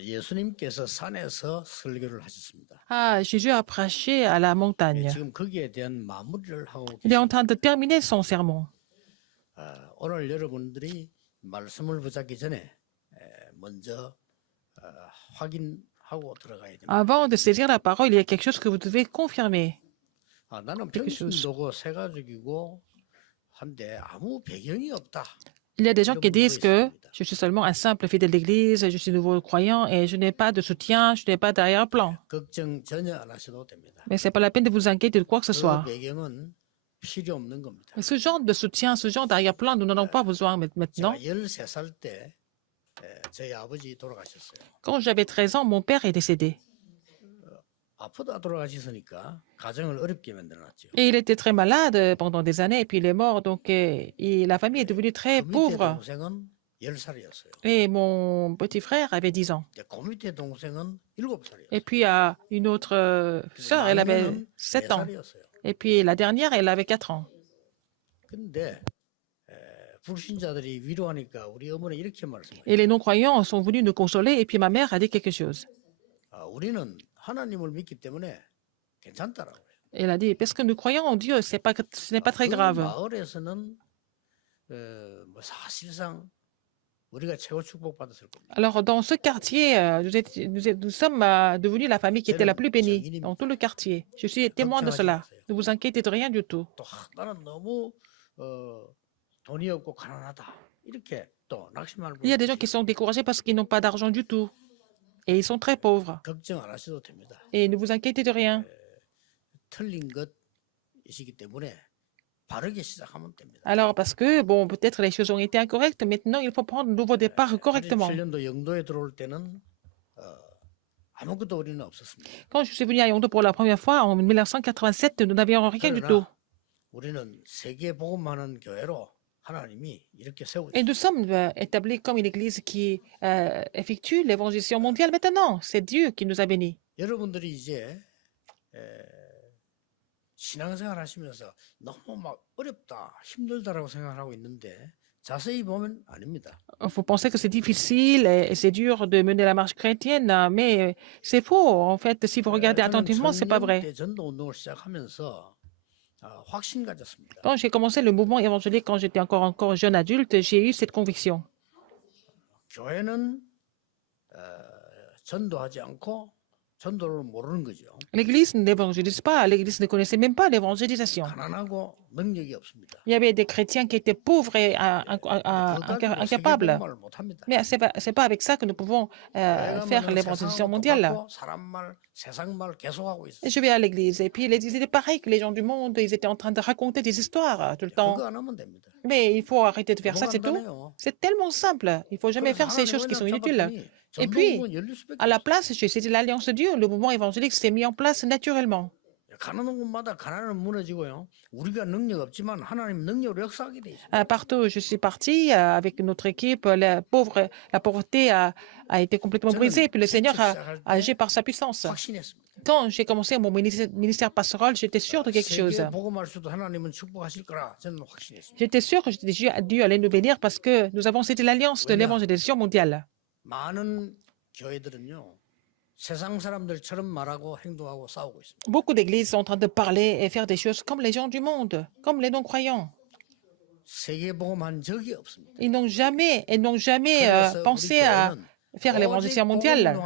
예수님께서 산에서 설교를 하셨습니다. Ah, Jésus a prêché à la montagne. 지금 거기에 대한 마무리를 하고 Il est en 계십니다. train de terminer son sermon. 오늘 여러분들이 말씀을 붙잡기 전에 먼저 확인하고 들어가야 됩니다. Avant de saisir la parole, il y a quelque chose que vous devez confirmer. 나는 quelque chose. 평신도고 새가족이고 한데 아무 배경이 없다. Il y a des gens qui 이런 disent 분도 que 있습니다. je suis seulement un simple fidèle d'église, je suis nouveau croyant et je n'ai pas de soutien, je n'ai pas d'arrière-plan. 걱정 전혀 안 하셔도 됩니다. Mais ce n'est pas la peine de vous inquiéter de quoi que ce 그 soit. 배경은 필요 없는 겁니다. Mais ce genre de soutien, ce genre d'arrière-plan, nous n'en avons pas besoin maintenant. 제가 13살 때 저희 아버지 돌아가셨어요. Quand j'avais 13 ans, mon père est décédé. 아프다 돌아가셨으니까 가정을 어렵게 만들어놨죠. Et il était très malade pendant des années et puis il est mort. Donc la famille est devenue très 그 밑에 pauvre. 동생은 10살이었어요. Et mon petit frère avait 10 ans. 그 밑에 동생은 7살이었어요. Et puis une autre sœur, elle avait 7 ans. Et puis la dernière, elle avait 4 ans. 근데 불신자들이 위로하니까 우리 어머니 이렇게 말씀해요. Et les non-croyants sont venus nous consoler et puis ma mère a dit quelque chose. 우리는 하나님을 믿기 때문에 괜찮다라고요. Elle a dit, parce que nous croyons en Dieu, ce n'est pas très 그 grave. 마을에서는 사실상 우리가 최고 축복받았을 겁니다. Alors, dans ce quartier, nous sommes devenus la famille qui était la plus bénie dans tout le quartier. Je suis témoin de cela. Ne vous inquiétez de rien du tout. 또 나는 너무 돈이 없고 가난하다. 이렇게 또 낙심하는 Il y a des gens qui sont découragés parce qu'ils n'ont pas d'argent du tout. Et ils sont très pauvres. 걱정 안 하셔도 됩니다. Et ne vous inquiétez de rien. 틀린 것이기 때문에 바르게 시작하면 됩니다. Alors, parce que, bon, peut-être les choses ont été incorrectes. Maintenant, il faut prendre un nouveau départ correctement. 87년도 영도에 들어올 때는 아무것도 우리는 없었습니다. Quand je suis venu à Yondo pour la première fois, en 1987, nous n'avions rien du tout. 우리는 세계 복음하는 교회로 하나님이 이렇게 세우셨습니다. Et nous sommes établis comme une église qui effectue l'évangélisation mondiale maintenant. C'est Dieu qui nous a bénis. 여러분들이 이제 신앙생활 하시면서 너무 막 어렵다, 힘들다라고 생각하고 있는데 자세히 보면 아닙니다. Vous pensez que c'est difficile et c'est dur de mener la marche chrétienne, mais c'est faux. En fait, si vous regardez attentivement, c'est pas vrai. 전도 운동을 시작하면서 확신 가졌습니다. Quand j'ai commencé le mouvement évangélique, quand j'étais encore jeune adulte, j'ai eu cette conviction. 교회는 전도하지 않고 전도를 모르는 거죠. L'église n'évangélise pas. L'église ne connaissait même pas l'évangélisation. 가난하고 능력이 없습니다. Il y avait des chrétiens qui étaient pauvres et incapables. Mais c'est pas avec ça que nous pouvons faire l'évangélisation mondiale. Et je vais à l'église et puis ils étaient pareils que les gens du monde. Ils étaient en train de raconter des histoires tout le temps. Mais il faut arrêter de faire ça, c'est tout. C'est tellement simple. Il faut jamais faire ces choses qui sont inutiles. Et puis, à la place, j'ai saisi l'Alliance de Dieu. Le mouvement évangélique s'est mis en place naturellement. Partout où je suis partie avec notre équipe, la pauvreté a été complètement brisée. Puis le Seigneur a agi par sa puissance. Quand j'ai commencé mon ministère pastoral, j'étais sûr de quelque chose. J'étais sûr que Dieu allait nous bénir parce que nous avons cédé l'Alliance de l'évangélisation mondiale. Beaucoup d'églises sont en train de parler et faire des choses comme les gens du monde, comme les non-croyants. Ils n'ont jamais pensé à faire l'évangélisation mondiale.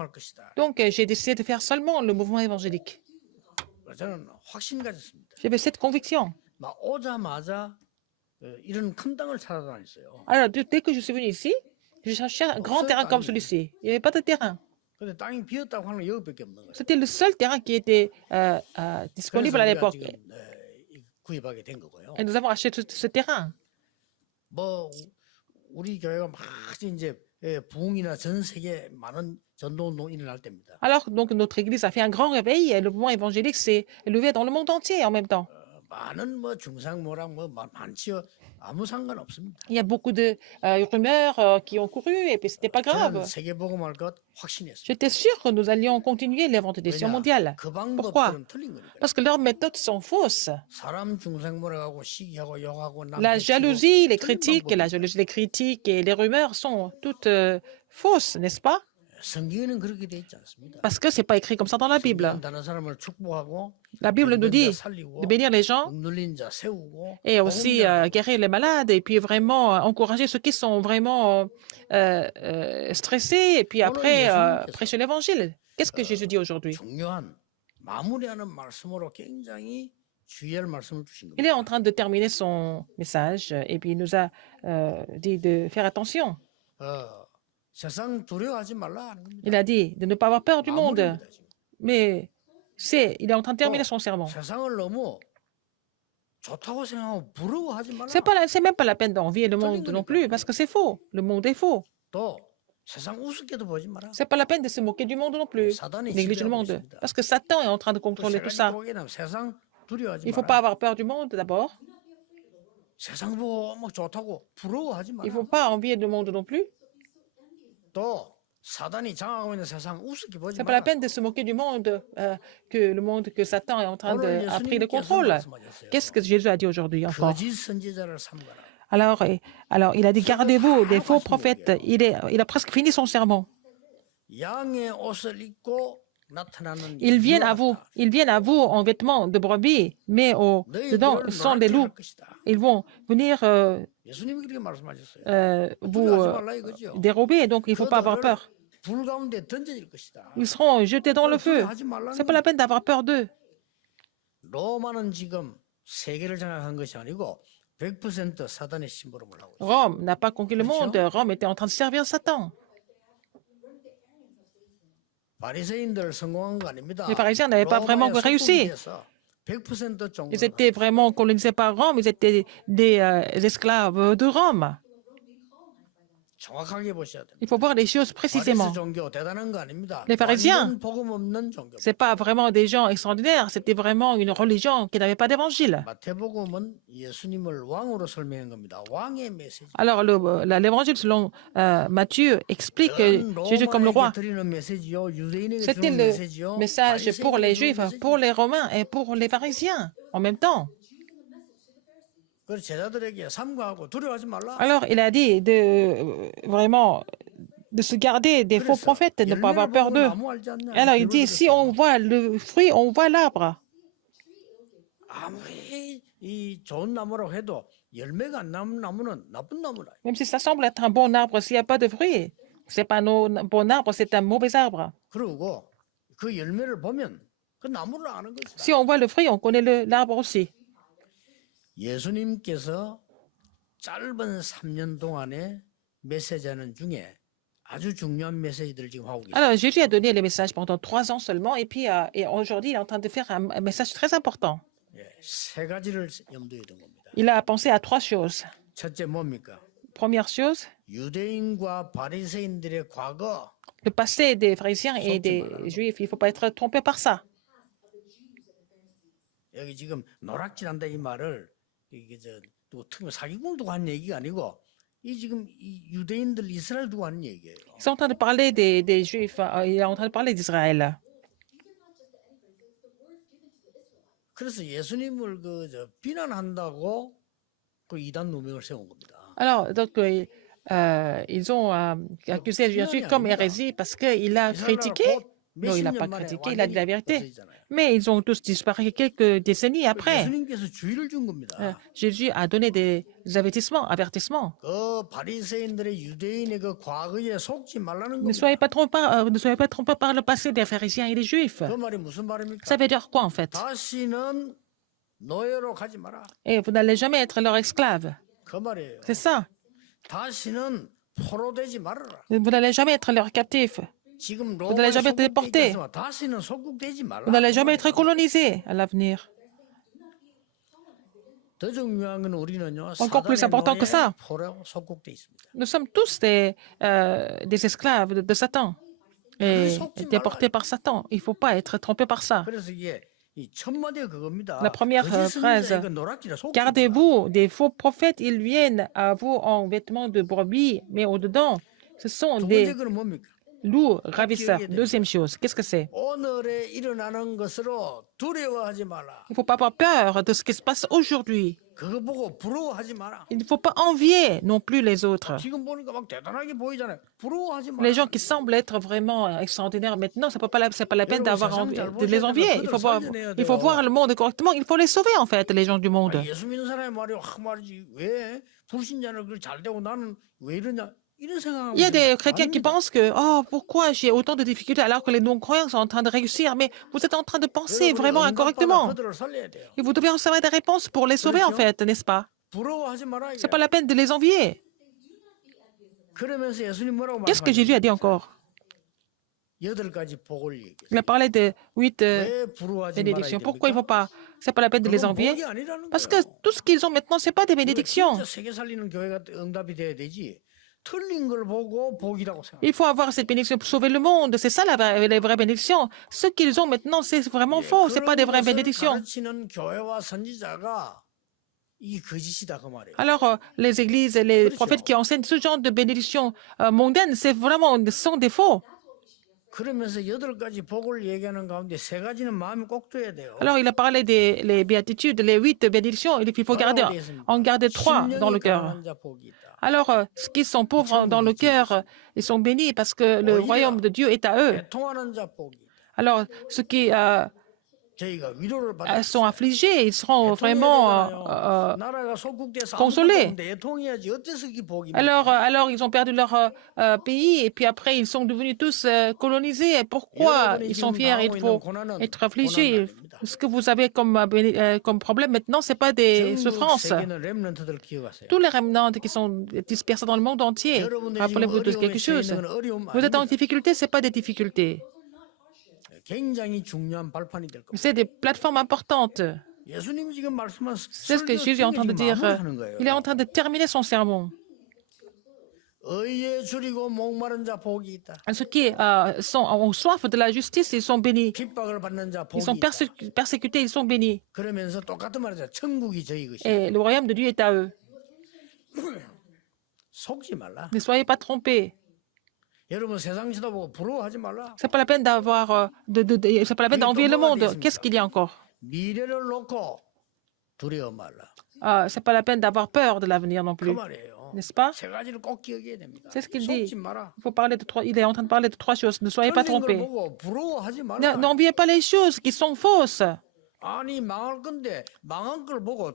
Donc, j'ai décidé de faire seulement le mouvement évangélique. J'avais cette conviction. Alors, dès que je suis venu ici, je cherchais un grand terrain comme celui-ci. Il n'y avait pas de terrain. C'était le seul terrain qui était disponible à l'époque. Et nous avons acheté ce terrain. Alors, donc, notre église a fait un grand réveil et le mouvement évangélique s'est élevé dans le monde entier en même temps. Il y a beaucoup de rumeurs qui ont couru et puis c'était pas grave. J'étais sûr que nous allions continuer l'évangélisation mondiale. Pourquoi? Parce que leurs méthodes sont fausses. La jalousie, les critiques et les rumeurs sont toutes fausses, n'est-ce pas? 성경에는 그렇게 돼 있지 않습니다. Parce que ce n'est pas écrit comme ça dans la Bible. 성경은 다른 사람을 축복하고 La Bible nous 병든 자 dit 살리고 de bénir les gens 억눌린 자 세우고 et aussi 복음 guérir les malades et puis vraiment encourager ceux qui sont vraiment stressés et puis après prêcher l'évangile. Qu'est-ce que Jésus dit aujourd'hui? 중요한 마무리하는 말씀으로 굉장히 주의할 말씀을 주신 Il est 겁니다. en train de terminer son message et puis il nous a dit de faire attention. 세상 두려워하지 말라 하는 겁니다. Il a dit de ne pas avoir peur du monde. 마무리입니다, 지금. Mais il est en train de terminer son sermon. 세상을 너무 좋다고 생각하고 부러워하지 말라. C'est même pas la peine d'envier le monde non plus parce que c'est faux. Le monde est faux. 또 세상 우습게도 보지 마라. C'est pas la peine de se moquer du monde non plus. 사단이 Négliger le 지배하고 monde. 있습니다. Parce que Satan est en train de 또 contrôler 세 tout 가지 ça. 또 얘기하면 세상 두려워하지 Il ne faut pas 마라. avoir peur du monde d'abord. 세상 보고 막 좋다고 부러워하지 Il ne 마라. faut pas envier le monde non plus. 또 사단이 장악하고 있는 세상 우습게 보지 C'est pas la 마라. peine de se moquer du monde, que Satan est en train 오늘 de a pris le 예수님께서 contrôle. 말씀하셨어요. Qu'est-ce que Jésus a dit aujourd'hui encore? 거짓 선지자를 삼가라. Alors, il a dit gardez-vous des faux prophètes. Il a presque fini son sermon. 양의 옷을 입고 나타나는 Ils viennent à vous, 유아다. ils viennent à vous en vêtements de brebis, mais dedans 너희들을 sont des 노랗게 loups. 할 것이다. Ils vont venir 예수님이 그렇게 말씀하셨어요. vous 두려워하지 말라 이거죠. dérober, donc il ne faut pas avoir peur. 불 가운데 던져질 것이다. Ils seront jetés dans le feu. 두려워하지 말라는 C'est pas la peine d'avoir peur d'eux. 로마는 지금 세계를 장악한 것이 아니고 100% 사단의 심부름을 하고 있어요. Rome n'a pas conquis le monde. Rome était en train de servir Satan. 바리새인들 성공한 거 아닙니다. Les pharisiens n'avaient pas vraiment 로마의 réussi. 속국에서 100% 종교를 Ils étaient vraiment colonisés par Rome. Ils étaient des esclaves de Rome. 정확하게 보셔야 됩니다. Il faut voir les choses 바리새 précisément. 종교 대단한 거 아닙니다. Les pharisiens. 완전 복음 없는 종교. C'est pas vraiment des gens extraordinaires. C'était vraiment une religion qui n'avait pas d'évangile. 마태복음은 예수님을 왕으로 설명한 겁니다. 왕의 메시지. Alors, l'évangile selon Matthieu explique Jésus comme le roi. 로마에게 드리는 메시지요, 유대인에게 C'était 주는 le 메시지요, message pour les 바리새인에게 Juifs, 주는 메시지. pour les Romains et pour les pharisiens en même temps. 그래서 제자들에게 삼가하고 두려워하지 말라. Alors, il a dit vraiment de se garder des faux prophètes et de ne pas avoir peur d'eux. 나무 알지 않냐? Alors, il dit, si on voit le fruit, on voit l'arbre. 아무리 이 좋은 나무라고 해도 열매가 안 나는 나무는 나쁜 나무라. Même si ça semble être un bon arbre, s'il n'y a pas de fruits, c'est pas un bon arbre, c'est un mauvais arbre. 그리고 그 열매를 보면 그 나무를 아는 것이다. Si on voit le fruit, on connaît l'arbre aussi. 예수님께서 짧은 3년 동안의 메시지하는 중에 아주 중요한 메시지들을 지금 하고 계십니다. Alors, Jésus a donné les messages pendant 3 ans seulement, et puis et aujourd'hui, il est en train de faire un message très important. 예, 세 가지를 염두에 둔 겁니다. Il a pensé à 3 choses. 첫째 뭡니까? Première chose, 유대인과 바리새인들의 과거, le passé des pharisiens et des juifs. Il ne faut pas être trompé par ça. 여기 지금 노락질한다 이 말을 이게 또 특히 사기꾼 두고 한 얘기가 아니고 이 지금 이 유대인들 이스라엘 두고 하는 얘기예요. Ils sont en train de parler des juifs, il est en train de parler d'Israël. 그래서 예수님을 비난한다고 그 이단 누명을 세운 겁니다. Alors, donc, ils ont accusé Jésus comme hérésie parce qu'il a critiqué. Non, il n'a pas critiqué, il a dit la vérité. Mais ils ont tous disparu quelques décennies après. 예수님께서 주의를 준 겁니다. Jésus a donné des avertissements. 그 바리새인들의 유대인의 그 과거에 속지 말라는 Ne 겁니다. soyez pas trompés par le passé des pharisiens et des juifs. 그 말이 무슨 말입니까? Ça veut dire quoi en fait? 다시는 노예로 가지 마라. Et vous n'allez jamais être leur esclave. 그 말이에요. C'est ça. 다시는 포로 되지 말아라. Vous n'allez jamais être leur captif. 지금 n'allez 로마에 jamais être 속국돼 déporté. 있지만 다시는 속국되지 말라. Vous n'allez jamais être colonisé à l'avenir. 더 중요한 건 우리는요. Encore plus important que ça. 포로 속국돼 있습니다. Nous sommes tous des esclaves de Satan et déportés par Satan. Il ne faut pas être trompé par ça. 그래서 이게 이 첫 마디가 그겁니다. La première 거짓 phrase, 선지자 이거 노랗기라 속지 마라. Gardez-vous des faux prophètes, ils viennent à vous en vêtements de brebis, mais au-dedans, ce sont 두 des 번째 거는 뭡니까? loup ravisseur. Deuxième chose, qu'est-ce que c'est? 오늘에 일어나는 것으로 두려워하지 마라. Il ne faut pas avoir peur de ce qui se passe aujourd'hui. 그거 보고 부러워하지 마라. Il ne faut pas envier non plus les autres. 지금 보니까 막 대단하게 보이잖아요. 부러워하지 마라. Les gens qui semblent être vraiment extraordinaires maintenant, c'est pas la peine de les envier. Il faut voir le monde correctement. Il faut les sauver, en fait, les gens du monde. 예수 믿는 사람이 말이지 왜 불신자는 그렇게 잘 되고 나는 왜 이러냐 이런 생각을 Il y a des chrétiens qui pensent que pourquoi j'ai autant de difficultés alors que les non-croyants sont en train de réussir. Mais vous êtes en train de penser vraiment incorrectement. 그들을 살려야 돼요. Et vous devez recevoir des réponses pour les sauver, en fait, n'est-ce pas? 부러워하지 마라. C'est pas la peine de les envier. 그러면서 예수님 뭐라고 Qu'est-ce que Jésus a dit encore? 8가지 복을 얘기했어요. Il a parlé de 8 왜 부러워하지 bénédictions. 말아야 Pourquoi il ne faut pas? C'est pas la peine de les envier. Parce que tout ce qu'ils ont maintenant, c'est pas des bénédictions. 진짜 세계 살리는 교회가 응답이 돼야 되지. 틀린 걸 보고 복이라고 생각. Il faut avoir cette bénédiction pour sauver le monde. C'est ça les vraies bénédictions. Ce qu'ils ont maintenant, c'est vraiment faux. C'est pas des vraies bénédictions. 가르치는 교회와 선지자가 이 거짓이다 그 말이에요. Alors, les églises et les prophètes qui enseignent ce genre de bénédictions mondaines, c'est vraiment sont des faux. 그러면서 8가지 복을 얘기하는 가운데 3가지는 마음에 꼭 둬야 돼요. Alors, il a parlé des les béatitudes, les 8 bénédictions. Il faut en garder 3 dans le cœur. 가난한 자 복이 있다. Alors, ceux qui sont pauvres dans le cœur, ils sont bénis parce que le royaume de Dieu est à eux. 애통하는 자 복이 있다. Alors, ceux qui 저희가 위로를 받아. sont affligés, ils seront vraiment 나라가 속국돼서 consolés. 애통해야지. 어째서 이 복이? Alors, ils ont perdu leur pays et puis après, ils sont devenus tous colonisés. Pourquoi ils sont fiers? Il faut être affligés. Ce que vous avez comme problème maintenant, ce n'est pas des souffrances. Tous les remnants qui sont dispersés dans le monde entier, rappelez-vous de quelque chose. Vous êtes en difficulté, ce n'est pas des difficultés. 굉장히 중요한 발판이 될 겁니다. C'est des plateformes importantes. 예수님이 지금 말씀한 C'est ce que Jésus est en train de dire. Il est en train de terminer son sermon. 의에 줄이고 목마른 자 복이 있다. Ceux qui ont soif de la justice, ils sont bénis. 핍박을 받는 자 Ils 복이 sont 있다. persécutés, ils sont bénis. 그러면서 똑같은 말이죠. 천국이 저희 것이다. Et le royaume de Dieu est à eux. 속지 말라. Ne soyez pas trompés. 여러분 세상 쳐다보고 부러워하지 말라. C'est pas la peine d'avoir, c'est pas la peine d'envier le monde. Qu'est-ce qu'il y a encore? 미래를 놓고 두려워 말라. C'est pas la peine d'avoir peur de l'avenir non 그 plus, 말이에요. n'est-ce pas? 세 가지를 꼭 기억해야 됩니다. C'est ce qu'il dit. 속지 마라. Il faut parler de trois. Il est en train de parler de 3 choses. Ne soyez pas 틀린 걸 trompés. 보고 부러워하지 말라. N'enviez pas les choses qui sont fausses. 아니 망할 건데 망한 걸 보고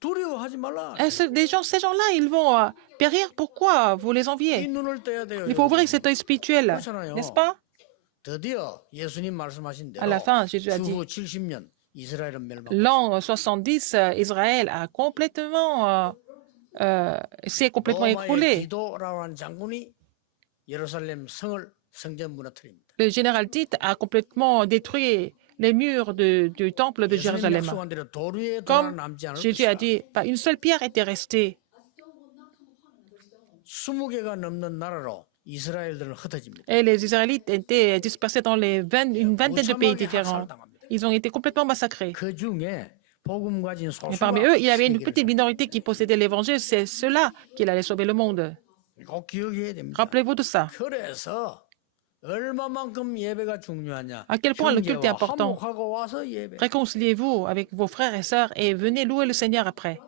두려워하지 말라. Ces gens-là, ils vont périr. Pourquoi vous les 이 enviez? 눈을 떼야 돼요. Il faut ouvrir cet œil spirituel, 그렇잖아요. n'est-ce pas? 드디어 예수님 말씀하신 대로 À la fin, Jésus a dit, 주후 70년 이스라엘은 멸망. l'an 70, Israël a complètement, s'est complètement 로마의 écroulé. 디도라는 장군이 예루살렘 성전 무너뜨립니다. Le général Tite a complètement détruit les murs du temple de 예수님 Jérusalem. 약속한 대로 도로 위에 하나 Comme 남지 않을 Jésus a 것이다. dit, pas une seule pierre était restée. 20개가 넘는 나라로 이스라엘들은 흩어집니다. Et les Israélites étaient dispersés dans une vingtaine de pays différents. Ils ont été complètement massacrés. 그 중에 복음 가진 Et parmi eux, il y avait une 소수가 petite minorité qui possédait l'évangile. C'est ceux-là qui allaient sauver le monde. 꼭 기억해야 됩니다. Rappelez-vous de ça. 그래서 얼마만큼 예배가 중요하냐? À quel point le culte est 형제와 important. 화목하고 와서 예배. Réconciliez-vous avec vos frères et sœurs et venez louer le Seigneur après.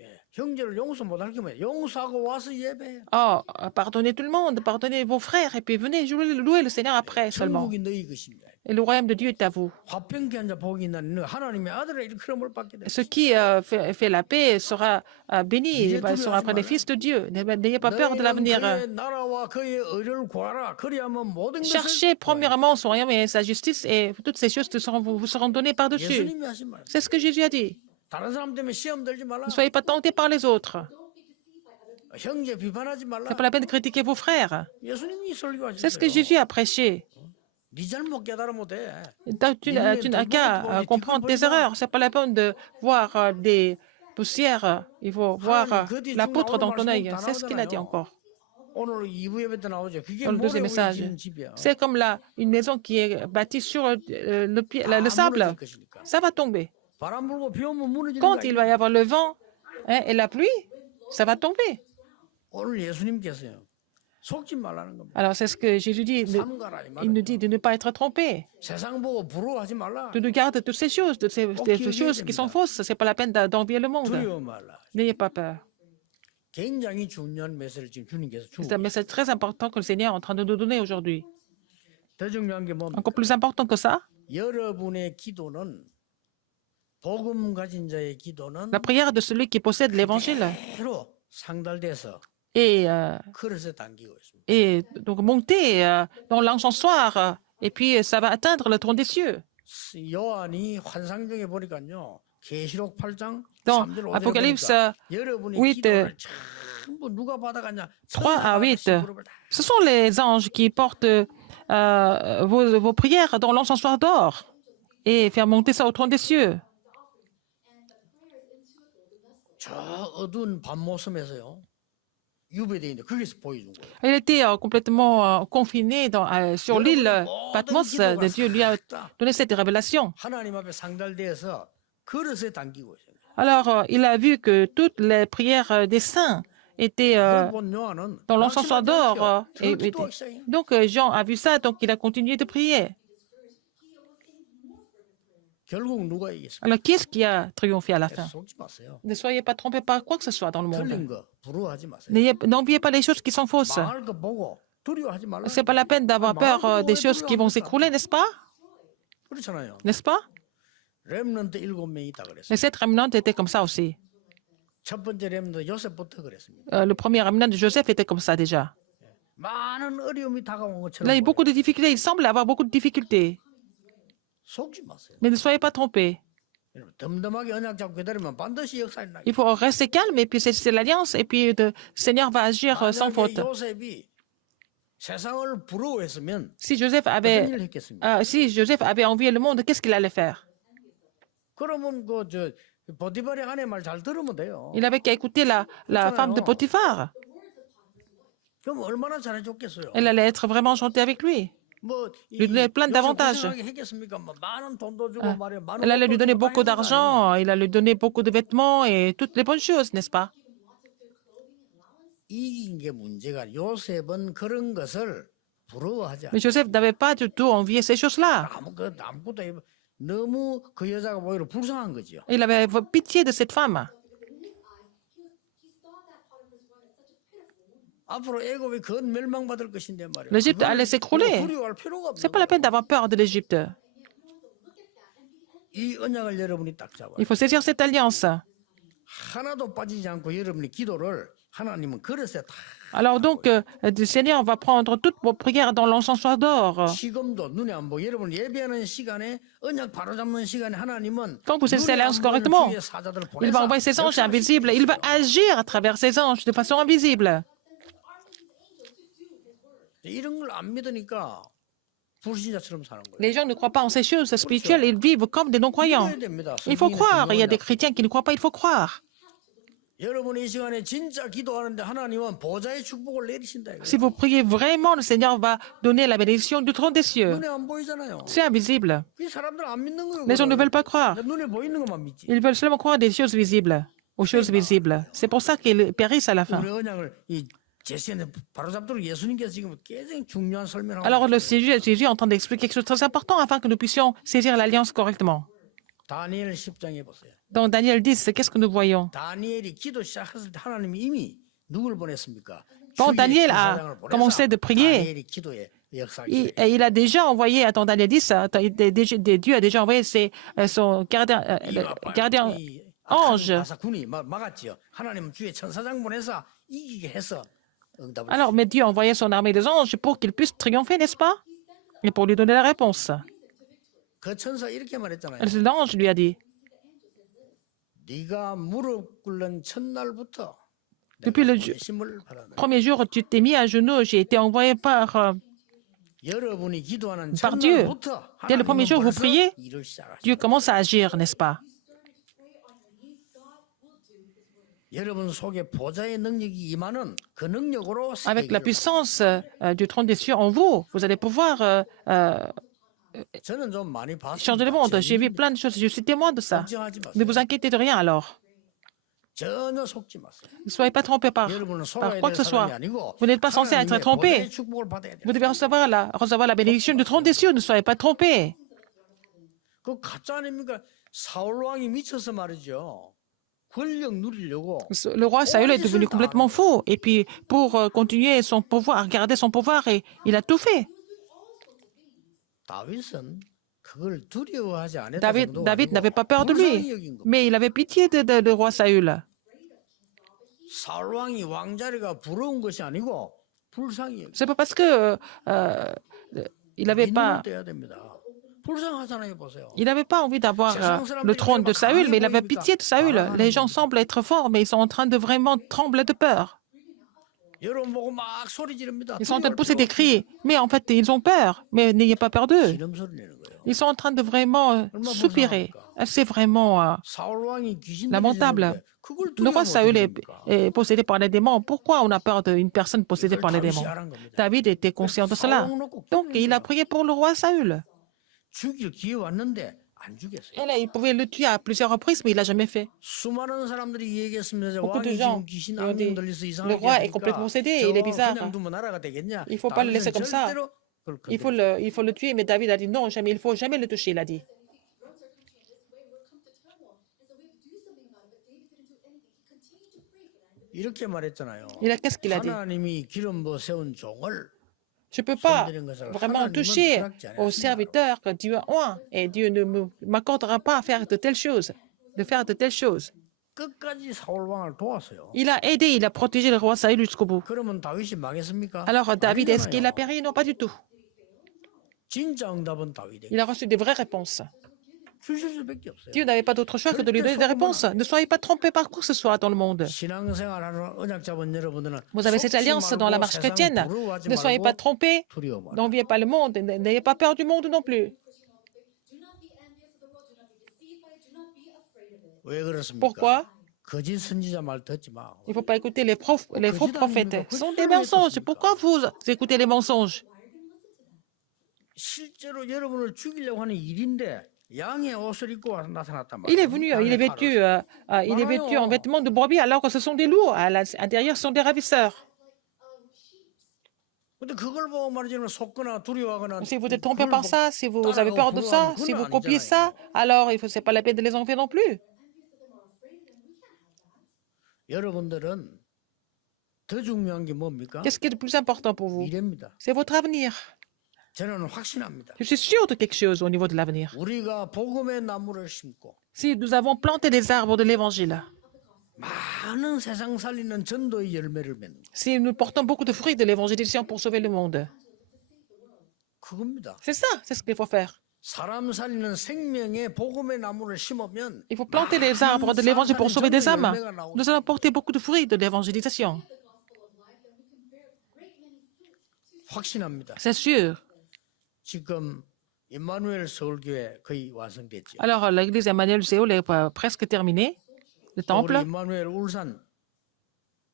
예, 형제를 용서 못할 거면 용서하고 와서 예배. Oh, pardonnez tout le monde, pardonnez vos frères et puis venez louer le Seigneur après seulement. 천국이 너희 것입니다. Et le royaume de Dieu est à vous. 화평케 한 자 복이 있나니 하나님의 아들의 일컬음을 받게 돼. Ce qui fait la paix sera béni, sera après les fils de Dieu. N'ayez pas peur de l'avenir. 그의 나라와 그의 의를 구하라. 그리하면 모든 것을 Cherchez premièrement son royaume et sa justice et toutes ces choses vous seront données par-dessus. 예수님이 하신 말. C'est ce que Jésus a dit. 다른 사람 때문에 시험 들지 말라. Ne soyez pas tentés par les autres. 형제 비판하지 말라. C'est pas la peine de critiquer vos frères. 예수님이 설교하셨어요. C'est ce que Jésus a prêché. 네 잘못 깨달으면 돼. Tu n'as qu'à comprendre tes erreurs. C'est pas la peine de voir des poussières. Il faut voir la poutre dans ton œil. C'est ce qu'il a dit encore 오늘 2부 예배 때 나오죠. 그게 dans le 모래 deuxième 위에 message. 지은 집이야. C'est comme une maison qui est bâtie sur le sable. 무너질 것이니까. Ça va tomber. 바람 불고 비 오면 무너지는 Quand 거야. il va y avoir le vent et la pluie, ça va tomber. 오늘 예수님께서요. 속지 말라는 겁니다. Alors, c'est ce que Jésus dit. 삼가라 이 Il nous dit 말은요. de ne pas être trompé, 세상 보고 부러워하지 말라. de nous garder de toutes ces choses, de ces choses qui sont fausses. Ce n'est pas la peine d'envier le monde. 두려워 말라. N'ayez pas peur. 굉장히 중요한 메시지를 지금 주님께서 주고 C'est un message très important que le Seigneur est en train de nous donner aujourd'hui. 더 중요한 게 뭡니까? Encore plus important que ça, 여러분의 기도는 복음 가진 자의 기도는 la prière de celui qui possède l'évangile 그대로 상달돼서 est, 그릇에 담기고 있습니다. et donc monter dans l'encensoir et puis ça va atteindre le trône des cieux. 요한이 환상 중에 보니까요. 계시록 8장 Dans 3절 5절 Apocalypse 보니까 여러분의 8, 기도를 전부 누가 받아가냐? 3 à 8, 무릎을 다 ce sont les anges qui portent vos prières dans l'encensoir d'or et faire monter ça au trône des cieux. 저 어두운 밤모섬에서요. 유배되어 있는데 거기서 보여준 거예요. Il était complètement confiné sur l'île Patmos. Dieu lui a donné cette révélation. 하나님 앞에 상달되어서 그릇에 담기고 있어요. Alors, il a vu que toutes les prières des saints étaient 그걸 본 요한은 dans l'encensoir d'or. 더 Et 기도하기 시작해요. donc, Jean a vu ça, donc il a continué de prier. 결국 누가 이겼습니까? Alors, qui est-ce qui a triomphé à la fin? 속지 마세요. Ne soyez pas trompés par quoi que ce soit dans le monde. 틀린 거 부러워하지 마세요. N'enviez pas les choses qui sont fausses. 망할 거 보고 두려워하지 말라. C'est pas la peine d'avoir peur des choses qui vont s'écrouler, n'est-ce pas? 그렇잖아요. N'est-ce pas? 렘넌트 7명이 있다 그랬어요. Les 7 remnants étaient comme ça aussi. 첫 번째 렘넌트 요셉부터 그랬습니다. Le premier remnant de Joseph était comme ça déjà. 많은 어려움이 다가온 Il a eu 것처럼 beaucoup de difficultés. Il semble avoir beaucoup de difficultés. 속지 마세요. Mais ne soyez pas trompés. 여러분, 덤덤하게 언약 잡고 기다리면 반드시 역사에 나. Il faut rester calme et puis c'est l'alliance et puis le Seigneur va agir sans faute. 요셉이 세상을 부러워했으면 Si Joseph 어떤 avait, 일을 했겠습니까? si Joseph avait envié le monde, qu'est-ce qu'il allait faire? 그러면 그저 보디발의 아내 말 잘 들으면 돼요. Il avait qu'à écouter la femme de Potiphar. 그럼 얼마나 잘해줬겠어요. Elle allait être vraiment gentille avec lui. 뭐 lui donner plein d'avantages. Elle allait lui donner beaucoup d'argent, il allait lui donner beaucoup de vêtements et toutes les bonnes choses, n'est-ce pas? 이긴 게 문제가 요셉은 그런 것을 부러워하지 Mais Joseph n'avait pas du tout envié ces choses-là. 아무것도 너무 그 여자가 오히려 불쌍한 거죠. Il avait pitié de cette femme. 앞으로 애굽이 건 멸망받을 것인데 말이에요. L'Égypte allait s'écrouler. 두려워할 필요가 없는 C'est pas la peine d'avoir peur de l'Égypte. 이 언약을 여러분이 딱 잡아요. Il faut saisir cette alliance. 하나도 빠지지 않고 여러분의 기도를 하나님은 그릇에 다 Alors donc, le Seigneur va prendre toutes vos prières dans l'encensoir d'or. 지금도 눈에 안 보고 여러분 예배하는 시간에 언약 바로잡는 시간에 하나님은 Quand vous saisissez 눈에 안 l'alliance 보이는 correctement, 주의 사자들을 il va 보내서 envoyer ses anges invisibles. Il va agir à travers ses anges de façon invisible. 이런 걸 안 믿으니까 불신자처럼 사는 거예요. Les gens ne croient pas en ces choses spirituelles, ils vivent comme des non-croyants. 믿어야 됩니다. Il faut 성경에는 croire. Il y a des 증거하냐. chrétiens qui ne croient pas, il faut croire. 여러분이 이 시간에 진짜 기도하는데 하나님은 보좌의 축복을 내리신다 이거예요. Si vous priez vraiment, le Seigneur va donner la bénédiction du trône des cieux. 눈에 안 보이잖아요. C'est invisible. 이 사람들 안 믿는 거예요. Les gens ne veulent pas croire. 눈에 보이는 것만 믿지. Ils veulent seulement croire des choses visibles, aux choses visibles. C'est pour ça qu'ils périssent à la fin. 우리 언약을 이 제시에 바로잡도록 예수님께서 지금 굉장히 중요한 설명을 Alors 하고 le 있어요. Jésus est en train d'expliquer quelque chose de très important afin que nous puissions saisir l'alliance correctement. 다니엘 10장에 보세요. Dans Daniel 10, qu'est-ce que nous voyons? 다니엘이 기도 시작했을 때 하나님이 이미 누굴 보냈습니까? Quand 주의 Daniel 천사장을 a 보내서 commencé de prier, 다니엘이 기도에 역사하기 il a déjà envoyé, attends, Daniel 10, Dieu a déjà envoyé son gardien ange. 군이 막았죠. 하나님은 주의 천사장 보내서 이기게 해서 응답을. Alors, mais Dieu a envoyé son armée des anges pour qu'il puisse triompher, n'est-ce pas? Et pour lui donner la réponse. 그 천사 이렇게 말했잖아요. L'ange lui a dit, 네가 무릎 꿇는 첫날부터 depuis le 심을 바라는 premier jour où tu t'es mis à genoux, j'ai été envoyé par 여러분이 기도하는 par Dieu. 첫날부터 Dès le premier jour, vous priez, 일을 시작하시고 Dieu commence à agir, n'est-ce pas? 여러분 속에 보좌의 능력이 임하는 그 능력으로 Avec la 세계를 puissance du trône des cieux en vous, vous allez pouvoir 저는 좀 많이 changer le monde. J'ai vu plein de choses, je suis témoin de ça. 걱정하지 Ne 마세요. vous inquiétez de rien alors. 전혀 속지 마세요. Ne soyez pas trompés par 여러분은 par 속아야 quoi 될 que ce soit. 사람이 아니고 Vous n'êtes pas censé être 하나님의 trompés. 보좌의 축복을 받아야 돼요. Vous devez recevoir la bénédiction du trône des cieux. Ne soyez pas trompés. 그 가짜 아닙니까? 사울 왕이 미쳐서 말이죠. 권력 누리려고 Le roi Saül est devenu complètement fou. Et puis, pour continuer son pouvoir, garder son pouvoir, et il a tout fait. 다윗은 그걸 두려워하지 않았다 David 정도가 n'avait pas peur de lui, 불쌍히 여긴 겁니다. mais il avait pitié de roi Saül. 사울 왕이 왕자리가 부러운 것이 아니고 불쌍히 여긴 C'est pas parce que il n'avait pas, 떼야 됩니다. 불쌍하잖아요, 보세요. il n'avait pas envie d'avoir le trône de Saül, mais il avait pitié de Saül. Les gens semblent être forts, mais ils sont en train de vraiment trembler de peur. 여러분 보고 막 소리 지릅니다. Ils sont en train de pousser des cris, mais en fait, ils ont peur. Mais n'ayez pas peur d'eux. 기름 소리 내는 거예요. Ils sont en train de vraiment soupirer. C'est vraiment 사울 왕이 귀신 lamentable. 들리는데 그걸 Le roi 두려워하면 Saül 어떡합니까? est possédé par les démons. Pourquoi on a peur d'une personne possédée par les 다윗이 démons? 알은 겁니다. David était conscient de cela. Donc, il a prié pour le roi Saül. 죽일 기회 왔는데 안 죽였어요. Et là, il pouvait le tuer à plusieurs reprises, mais il l'a jamais fait. 수많은 사람들이 얘기했습니다. Beaucoup de 왕이 gens 지금 귀신 ont 악령 dit, 들려서 le 이상하게 roi est 하니까 complètement possédé, il est bizarre. 그냥 두면 나라가 되겠냐? Il faut pas le laisser 다윗은 comme ça. 절대로 그걸 Il faut le tuer, mais David a dit non, jamais, il faut jamais le toucher, il a dit. 이렇게 말했잖아요. Qu'est-ce qu'il a dit? 하나님이 기름 부어 세운 종을 Je ne peux pas vraiment toucher au serviteur que Dieu a oint, et Dieu ne m'accordera pas à faire de telles choses, de faire de telles choses. 끝까지 사울 왕을 도왔어요. Il a aidé, il a protégé le roi Saül jusqu'au bout. 그러면 다윗이 망했습니까? Alors David, est-ce qu'il a 아니잖아요. péri? Non, pas du tout. 진짜 응답은 다윗에게 Il a reçu des vraies réponses. 주실 수밖에 없어요. Dieu n'avait pas d'autre choix que de lui donner des réponses. Ne soyez pas trompés par quoi que ce soit dans le monde. 신앙생활하는 언약 잡은 여러분들은 Vous avez cette 속지 alliance dans la 말고 marche 세상 chrétienne. 부러워하지 Ne soyez pas 말고 trompés, 두려워 말고. n'enviez pas le monde, n'ayez pas peur du monde non plus. 왜 그렇습니까? Pourquoi? 거짓 선지자 말 듣지 마. Il ne faut pas écouter les faux prophètes. Ce sont des mensonges. Pourquoi vous écoutez les mensonges? 실제로 여러분을 죽이려고 하는 일인데 양의 옷을 입고 와서 나타났단 말이에요. Il est venu, il est vêtu en vêtements de brebis alors que ce sont des loups. À l'intérieur, ce sont des ravisseurs. 근데 그걸 보고 말이죠. 속거나 두려워하거나 Si vous êtes trompé par ça, si vous avez peur de ça, si vous copiez ça, alors c'est pas la peine de les enlever non plus. 여러분들은 더 중요한 게 뭡니까? Qu'est-ce qui est le plus important pour vous? 미래입니다. C'est votre avenir. 저는 확신합니다. Je suis sûr de quelque chose au niveau de l'avenir. 우리가 복음의 나무를 심고 Si nous avons planté des arbres de l'évangile, 많은 세상 살리는 전도의 열매를 맺는 거. si nous portons beaucoup de fruits de l'évangélisation pour sauver le monde, 그겁니다. c'est ça, c'est ce qu'il faut faire. 사람 살리는 생명의 복음의 나무를 심으면 Il faut planter les arbres de l'évangile pour sauver des âmes. Nous allons porter beaucoup de fruits de l'évangélisation. 확신합니다. C'est sûr. 지금 임마누엘 서울교회 거의 완성됐죠. Alors, l'église Emmanuel Séoul est presque terminée, le 우리 temple. 임마누엘 울산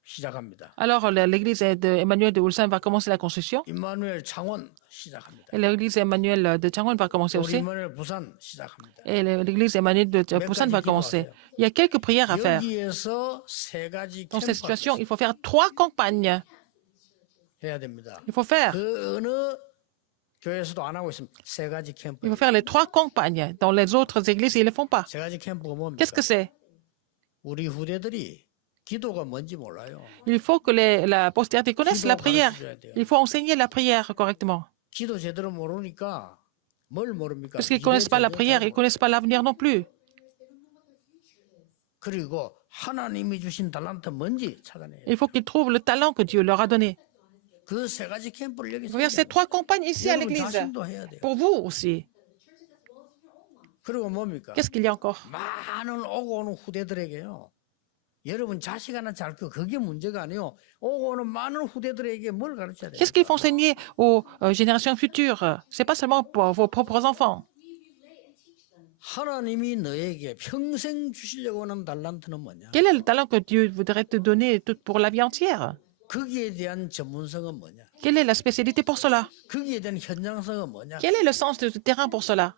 시작합니다. Alors, l'église de Emmanuel de Ulsan va commencer la construction. 임마누엘 창원 시작합니다. Et l'église Emmanuel de Changwon va commencer 우리 aussi. 임마누엘 부산 시작합니다. Et l'église Emmanuel de Busan va commencer. Il y a quelques prières à faire. 여기에서 세 가지 Dans cette 캠프를 situation, il faut faire 3 campagnes. 해야 됩니다. Il faut faire. 그 어느 교회에서도 안 하고 있습니다. 세 가지 캠프. Il faut faire les 3 campagnes. Dans les autres églises, ils ne le font pas. 세 가지 캠프가 뭡니까? Qu'est-ce que c'est? 우리 후대들이 기도가 뭔지 몰라요. Il faut que la postérité connaisse la prière. Il faut enseigner la prière correctement. 기도 제대로 모르니까 뭘 모릅니까? Parce qu'ils ne connaissent pas la prière, ils ne connaissent pas l'avenir non plus. 그리고 하나님이 주신 달란트 뭔지 찾아내요. Il faut qu'ils trouvent le talent que Dieu leur a donné. 그 세 가지 캠프를 여기서 Faire ces 3 campagnes ici à 여러분 l'église. 자신도 해야 돼요. Pour vous aussi. 그리고 뭡니까? Qu'est-ce qu'il y a encore? 많은 오고 오는 후대들에게요. 여러분 자식 하나 잘 크. 그게 문제가 아니요. 오고 오는 많은 후대들에게 뭘 가르쳐야 돼요? Qu'est-ce qu'il faut enseigner aux générations futures? Ce n'est pas seulement pour vos propres enfants. 하나님이 너에게 평생 주시려고 하는 달란트는 뭐냐? Quel est le talent que Dieu voudrait te donner pour la vie entière? 거기에 대한 전문성은 뭐냐? Quelle est la spécialité pour cela? 거기에 대한 현장성은 뭐냐? Quel est le sens du terrain pour cela?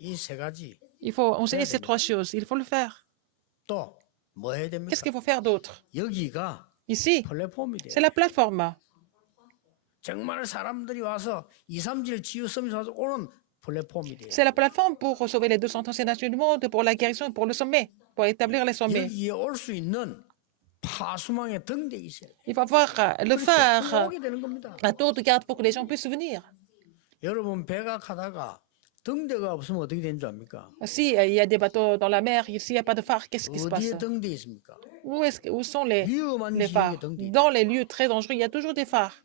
이 세 가지. Il faut enseigner ces 3 choses. Il faut le faire. 또 뭐 해야 됩니까? Qu'est-ce qu'il faut faire d'autre? 여기가 Ici, 플랫폼이 돼요. c'est la plateforme. 정말 사람들이 와서 2, 3질 치유 서밋 와서 오는 플랫폼이 돼요. C'est la plateforme pour sauver les 235 nations du monde, pour la guérison et pour le sommet, pour établir les sommets. 여기에 올 수 있는 파수망의 등대 있어요. Il faut avoir le phare, 오게 되는 겁니다. la tour de garde pour que les gens puissent venir. 여러분 배가 가다가 등대가 없으면 어떻게 되는 줄 압니까? Si il y a des bateaux dans la mer, s'il n'y a pas de phare, qu'est-ce qui se passe? 어디에 등대 있습니까? Où sont 위험한 les 지역에 phares? 등대 있어요. Dans les lieux très dangereux, il y a toujours des phares.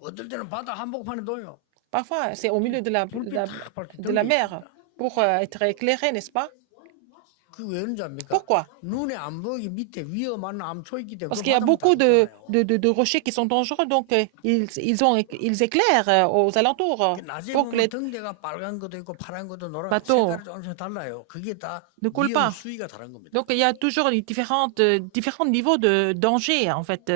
어떨 때는 바다 한복판에 둬요. Parfois, c'est au milieu de la mer pour être éclairé, n'est-ce pas? 그 왜 그런지 압니까? Pourquoi? 눈에 안 보이게 밑에 위험한 암초 있기 때문에 Parce qu'il y a beaucoup de rochers qui sont dangereux, donc ils éclairent aux alentours 낮에 pour que 보면 les 등대가 빨간 것도 있고 파란 것도 노란 bateaux 색깔이 조금씩 달라요. 그게 다 ne coulent 위험 pas. 수위가 다른 겁니다. Donc il y a toujours différents niveaux de danger, en fait.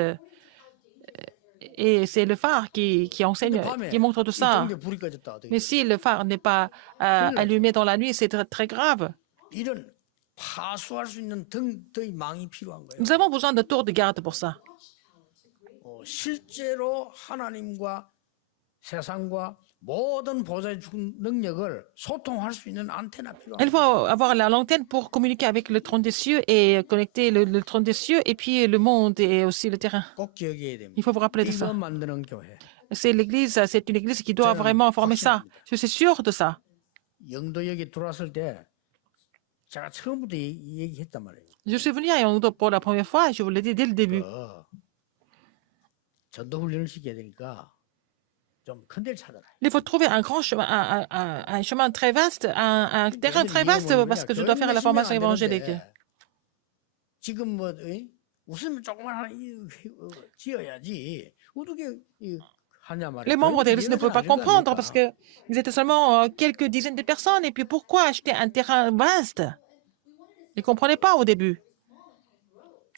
Et c'est le phare qui enseigne, qui montre tout 이 ça. 등대 불이 꺼졌다. 어떻게 Mais si le phare n'est pas allumé dans la nuit, c'est très grave. 이런 파수할 수 있는 등의 망이 필요한 거예요. Nous avons besoin de tours de garde pour ça. 실제로 하나님과 세상과 모든 보좌의 능력을 소통할 수 있는 안테나 필요한 Il faut avoir l'antenne pour communiquer avec le trône des cieux et connecter le trône des cieux et puis le monde et aussi le terrain. 꼭 기억해야 됩니다. Il faut vous rappeler de 이거 ça. 만드는 교회. C'est une église qui doit vraiment former ça. Je suis sûr de ça. 영도 여기 들어왔을 때 제가 처음부터 얘기했단 말이에요. Je suis venu à Yongdo pour la première fois et je vous l'ai dit dès le début. 전도 훈련을 시켜야 되니까 좀 큰 데를 찾아라. Il faut trouver un grand chemin, un chemin très vaste, un terrain très vaste parce que je dois faire la formation évangélique. 지금 뭐 웃으면 조그만 하나 지어야지 어떻게 하냐 말이야. Les membres de l'église ne peuvent pas comprendre parce qu'ils étaient seulement quelques dizaines de personnes et puis pourquoi acheter un terrain vaste? Ils ne comprenaient pas au début.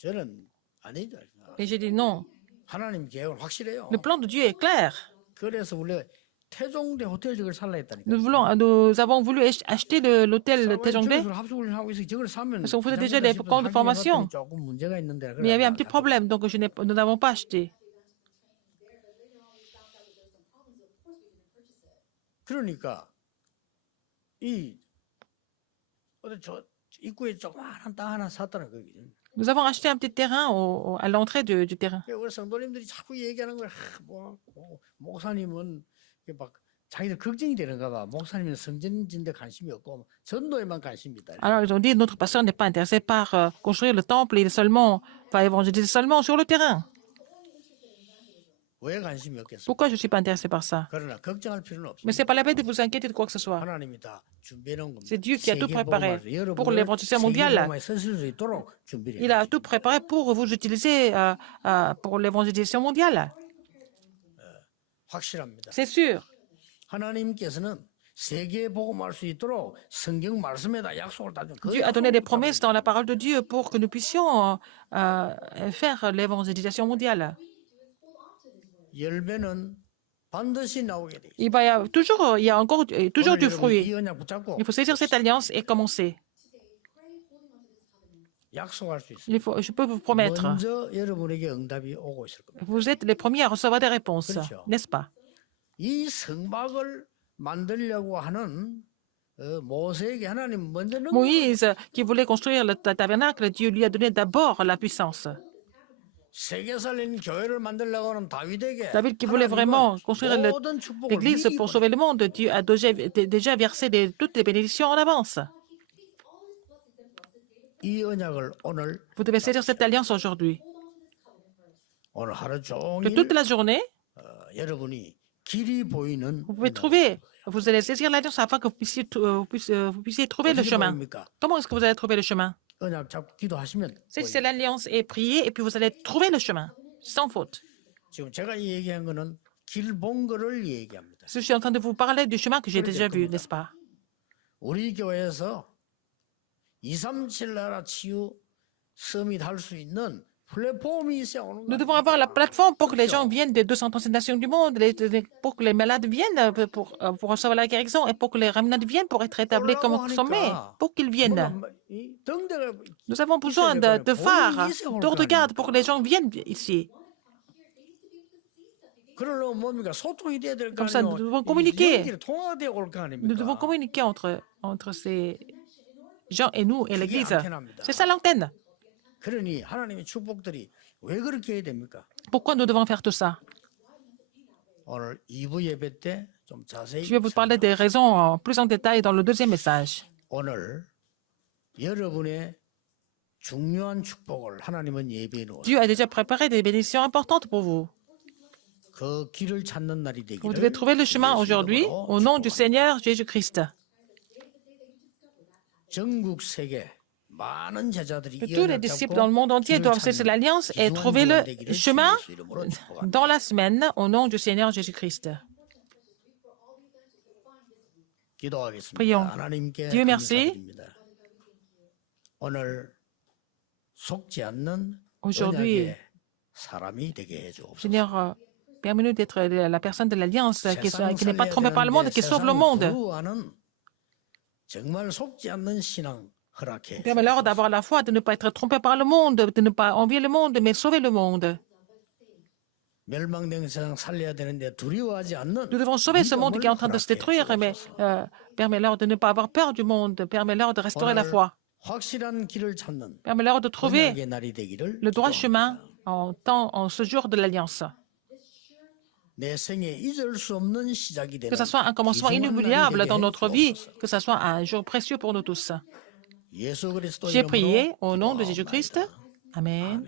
저는 아니다. Et j'ai dit non. 하나님 계획은 확실해요. Le plan de Dieu est clair. 그래서 원래 태종대 호텔 저걸 살라 했다니까. Nous avons voulu acheter l'hôtel Taejongdae 합숙을 하고 있어. 저걸 사면 parce qu'on faisait déjà des camps de formation. 조금 문제가 있는데. Mais il y avait un petit problème, donc nous n'avons pas acheté. 그러니까 이 어디 저 입구에 조그마한 땅 하나 샀다는 거지. Nous avons acheté un petit terrain à l'entrée du terrain. 우리 성도님들이 자꾸 얘기하는 걸 목사님은 막 자기들 걱정이 되는가 봐. 목사님은 성전진데 관심이 없고 전도에만 관심이 있다. Alors ils ont dit notre pasteur n'est pas intéressé par construire le temple, il est seulement va évangéliser seulement sur le terrain. 왜 관심이 없겠어? Pourquoi je ne suis pas intéressé par ça? 그러나 걱정할 필요는 없어. Mais ce n'est pas la peine de vous inquiéter de quoi que ce soit. 하나님이 다 준비해 놓은 겁니다. C'est Dieu qui a tout préparé pour l'évangélisation mondiale. Il a tout préparé pour vous utiliser pour l'évangélisation mondiale. 확실합니다. C'est sûr. 하나님께서는 세계에 복음할 수 있도록 성경 말씀에다 약속을 다 준 거예요. Dieu a donné des promesses dans la parole de Dieu pour que nous puissions faire l'évangélisation mondiale. 열매는 반드시 나오게 돼. Il y a encore toujours du fruit. 이 언약 붙잡고 Il faut saisir cette alliance et commencer. 약속할 수 있어요. Je peux vous promettre. 먼저 여러분에게 응답이 오고 있을 겁니다. Vous êtes les premiers à recevoir des réponses, n'est-ce pas? 이 성막을 만들려고 하는 모세에게 하나님 먼저 Moïse, qui voulait construire le tabernacle, Dieu lui a donné d'abord la puissance. 세계 살린 교회를 만들려고 하는 다윗에게 David, qui voulait vraiment construire l'église pour sauver le monde, Dieu a déjà versé toutes les bénédictions en avance. 이 언약을 오늘 Vous devez saisir cette alliance aujourd'hui. 오늘 하루 Que 종일 toute la journée, 여러분이 길이 보이는 vous pouvez trouver, vous allez saisir l'alliance afin que vous puissiez trouver le chemin. Comment est-ce que vous allez trouver le chemin? 언약 잡고 기도하시면 Saisissez l'alliance et priez, et puis vous allez trouver le chemin, sans faute. 지금 제가 얘기한 거는 길 본 거를 얘기합니다. Je suis en train de vous parler du chemin que j'ai déjà vu, n'est-ce pas? 우리 교회에서 237 나라 치유 서밋 할 수 있는 Nous devons avoir la plateforme pour que les gens viennent des 230 nations du monde, pour que les malades viennent pour recevoir la guérison et pour que les remnants viennent pour être établis comme sommet, pour qu'ils viennent. Nous avons besoin de phares, d'ordre de garde pour que les gens viennent ici. Comme ça, nous devons communiquer. Nous devons communiquer entre ces gens et nous et l'Église. C'est ça l'antenne. Pourquoi nous devons faire tout ça? Je vais vous parler des raisons plus en détail dans le deuxième message. Dieu a déjà préparé des bénédictions importantes pour vous. Vous devez trouver le chemin aujourd'hui au nom du Seigneur Jésus-Christ. Que tous les disciples dans le monde entier doivent cesser l'alliance et trouver le chemin dans la semaine au nom du Seigneur Jésus-Christ. Prions. Dieu merci. Aujourd'hui, Seigneur, permets-nous d'être la personne de l'alliance qui n'est pas trompée par le monde et qui sauve le monde. Permets-leur d'avoir la foi, de ne pas être trompé par le monde, de ne pas envier le monde, mais sauver le monde. Nous devons sauver ce monde qui est en train de se détruire, mais permets-leur de ne pas avoir peur du monde, permets-leur de restaurer la foi. Permets-leur de trouver le droit chemin en ce jour de l'Alliance. Que ce soit un commencement inoubliable dans notre vie, que ce soit un jour précieux pour nous tous. J'ai prié au nom de Jésus-Christ. Amen.